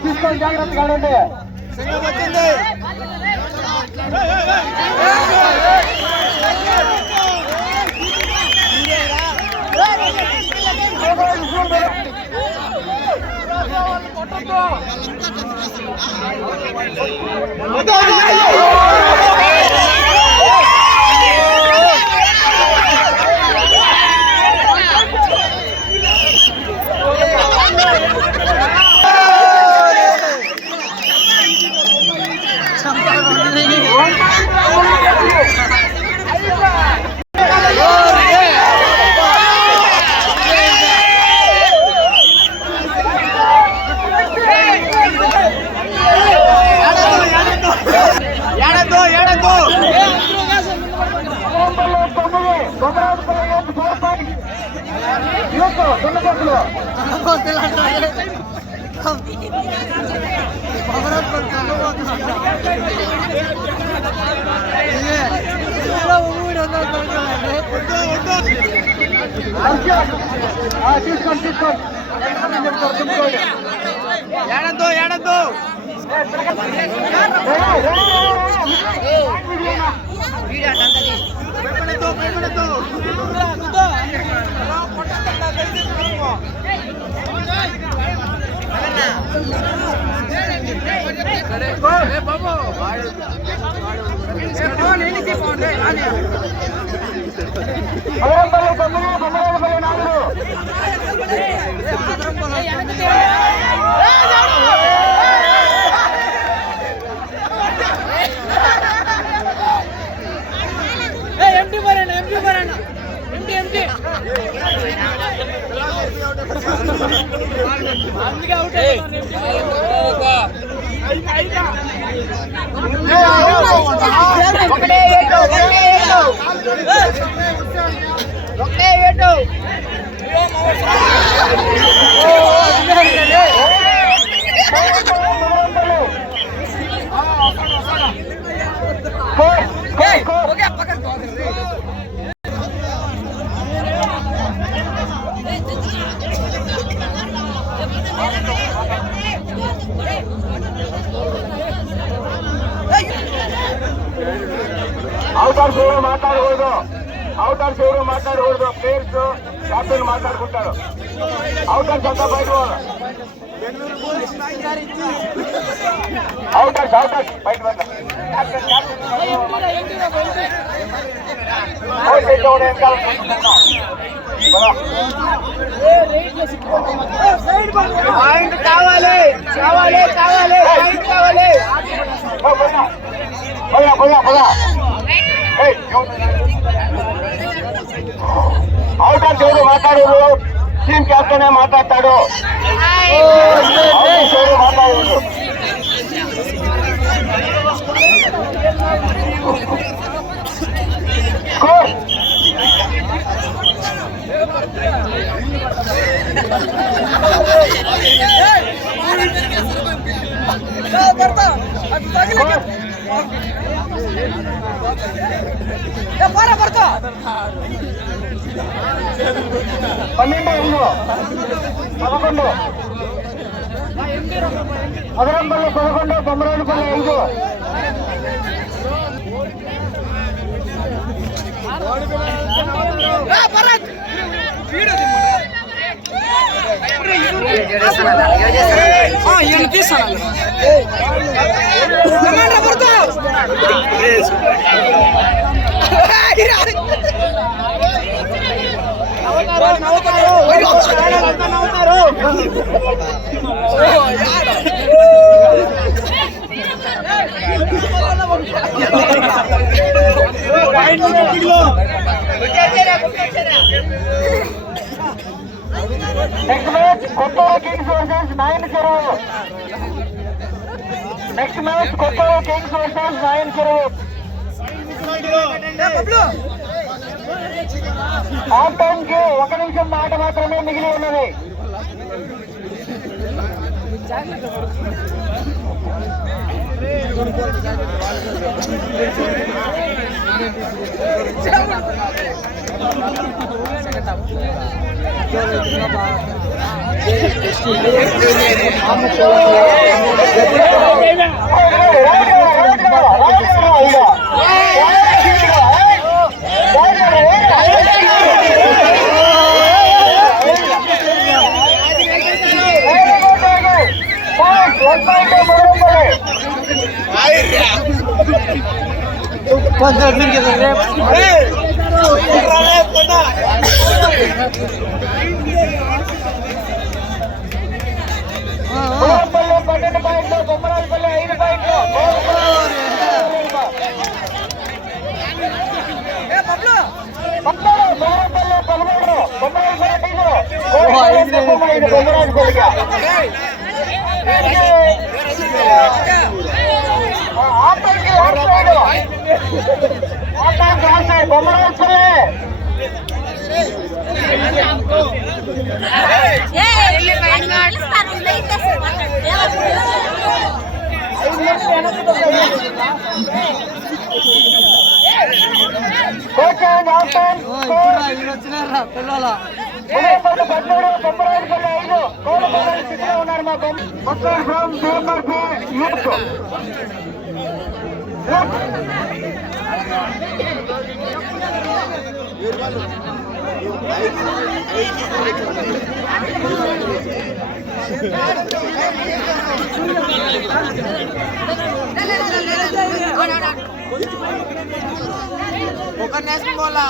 తీసుకొని జాగ్రత్తగా ఉండండి. వచ్చింది తీసుకోండి ఏడద్దు ఏడద్దు అందుకే అవుట్ అవుటర్ సేవలు మాట్లాడకూడదు. అవుటర్ సేవలు మాట్లాడకూడదు. ప్లేయర్స్ క్యాప్టెన్ మాట్లాడుకుంటారు. అవుటర్స్ అంతా బయట అవుటర్స్ అవుటర్స్ బయట పాయింట్ కావాలి కావాలి కావాలి పాయింట్ కావాలి. పోయా పోయా పోయా అవుటర్ ఎవరు మాట్లాడరు. టీమ్ క్యాప్టెన్ మాట్లాడతాడు. ఎవరు మాట్లాడరు. పన్నెండు 11 Adarampalli 11 Bommarajupalli 5 next match Kothur kings versus Nayan Cheruvu. Next match Kothur kings versus Nayan Cheruvu. Half time కి 1 నిమిషం మాట మాత్రమే మిగిలి ఉన్నది. పన్నెండు పాయింట్లు, బొమ్మరాజపల్లి 5 పాయింట్లు. ఉన్నారు మా ఒక నేషనల్ బోలా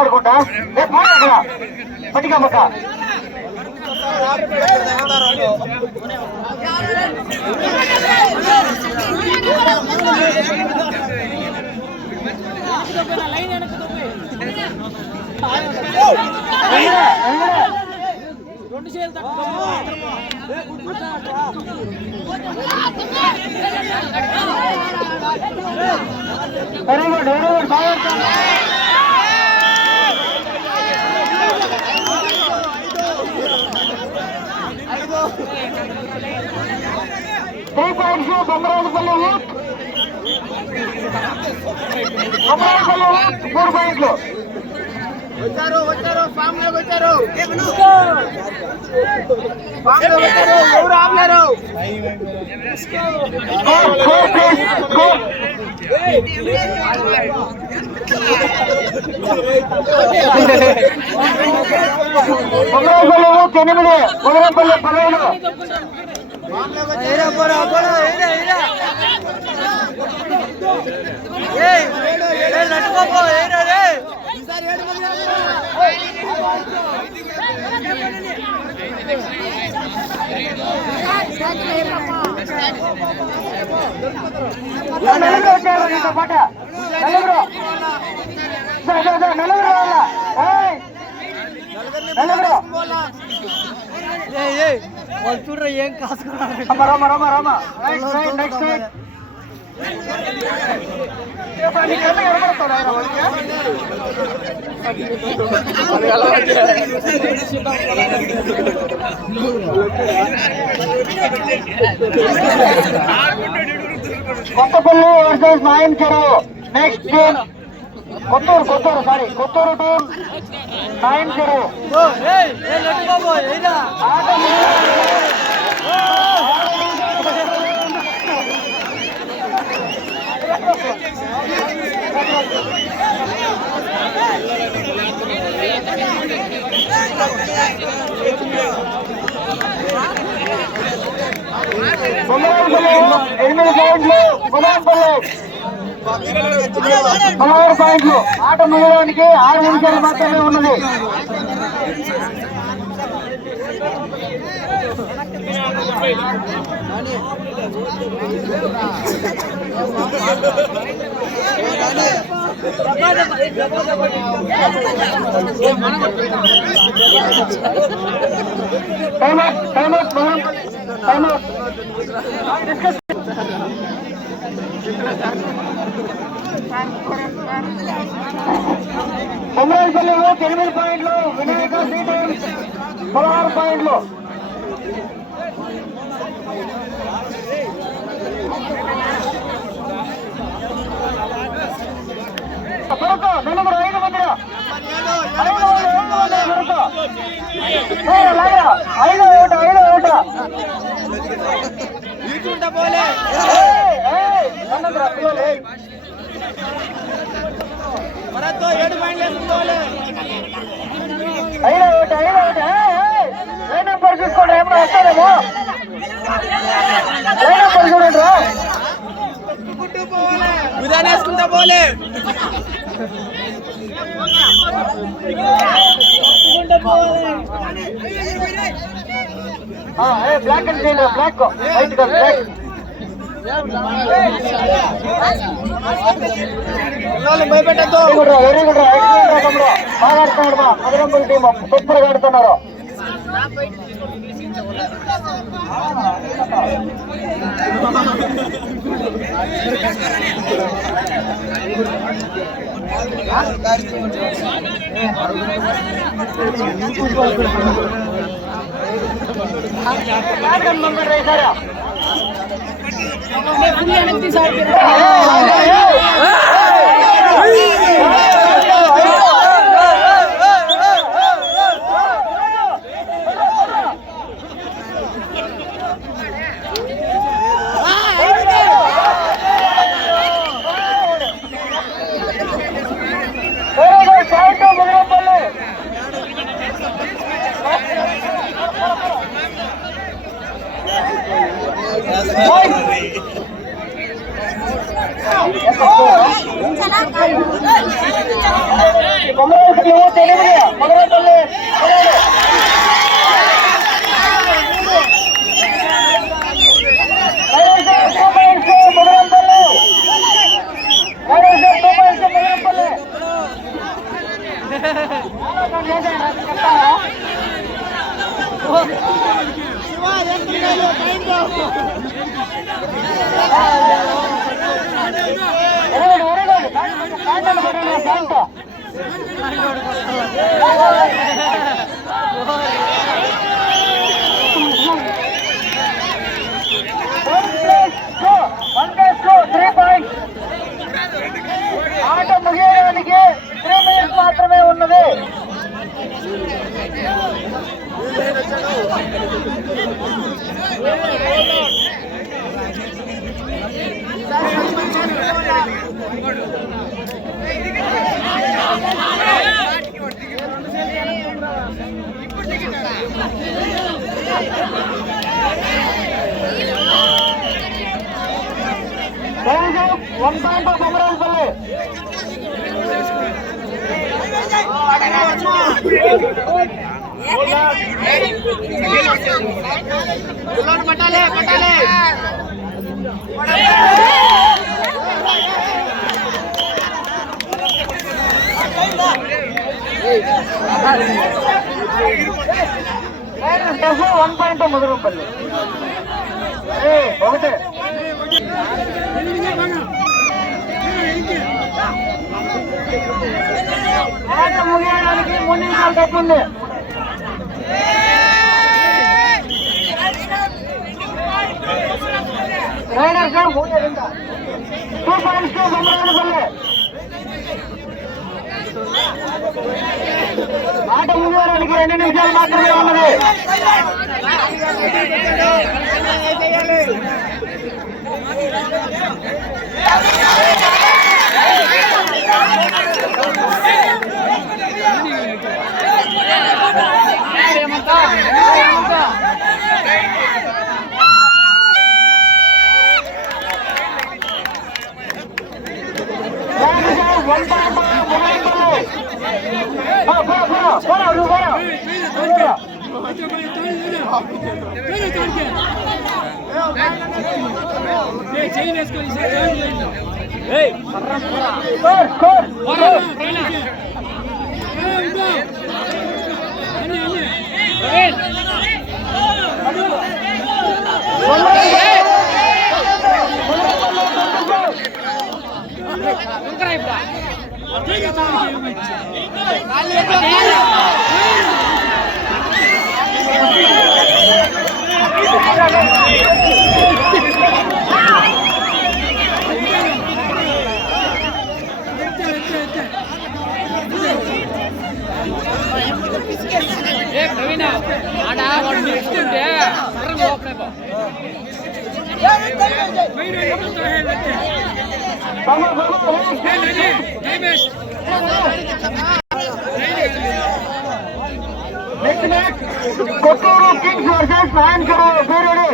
ఆడుకుంటా పట్టిక పక్క వెరీ గుడ్ బాగా 3 points బొమ్మరాజపల్లి యూత్. బొమ్మరాజపల్లి యూత్ 3 పాయింట్లు. వచ్చారు ఫామ్ లోకి వచ్చారు. ఎవరు ఆపలేరు. బొమ్మరాజపల్లి యూత్ 8, బొమ్మరాజపల్లి 15. నలుగురు వచ్చారు నీతో పాట నలుగురు నలుగురు నలుగురు వాళ్ళు చూడరా ఏం కాసుకున్నారు. Rama Rama Rama next Kothapalli versus Nayan Cheruvu. Next team Kothuru sorry Kothuru team Nayan Cheruvu. ఎనిమిది పాయింట్లు 16 పాయింట్లు. ఆట ముగడానికి 6 నిమిషాలు మాత్రమే ఉన్నది. కొమరాయిపల్లిలో 8 పాయింట్లు, వినాయక సీటు 16 పాయింట్లు. నలుగురు 5 మంది 5 చూసుకోండి. ఏమన్నా వస్తారేమో చూడండి రా వేసుకుంటా పోలే black and green black white black very good రకంలో బాగా ఆడుతున్నాడు. మా మదనంపల్లి టీం సూపర్ గా ఆడుతున్నారు. ఆట ముగియడానికి 3 మినిట్స్ మాత్రమే ఉన్నది. One point for Komaraypalli. ₹1 ముదురుపల్లి ఒకటే ముగియడానికి 3 నిమిషాలు తప్పుంది. రైడర్ సార్ 2 పాయింట్స్ బొమ్మరాజపల్లి ఆట ముగియడానికి 2 నిమిషాలు మాత్రమే ఉన్నది. కొత్తూరు కింగ్స్ వర్సెస్ నాయన్కరు సూర్యుడు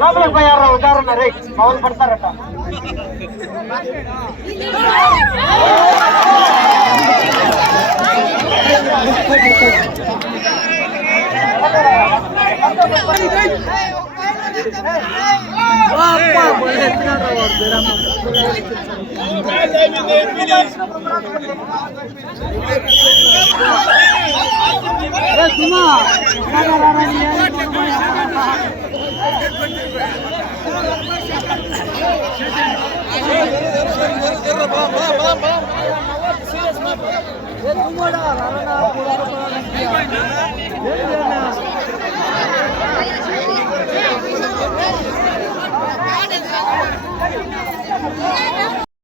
లోపలికి పోయారా ఉదాహరణ రే మామూలు పడతారట.